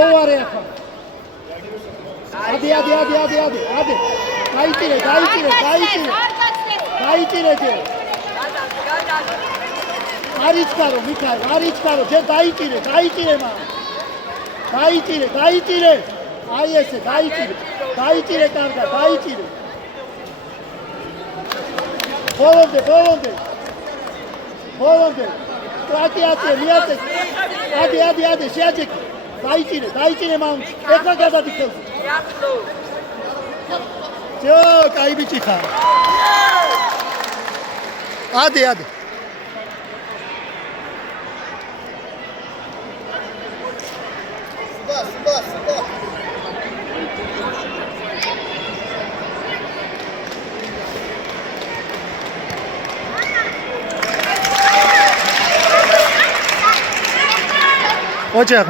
ოუარე ახლა. ადი. გაიწირე. არიჩქარო, მიქაი, არიჩქარო, ჯერ გაიწირე მან. გაიწირე. აი ესე, გაიწირე კარგად, გაიწირე. ბოლომდე. ტრაკიაცე, მიაწეს. ადი, შეაჭეკი. გაიწირე მან. ეხლა გადადი ხელს. ჯო, კაი ბიჭი ხარ. ადი. Сюда. ოჯახ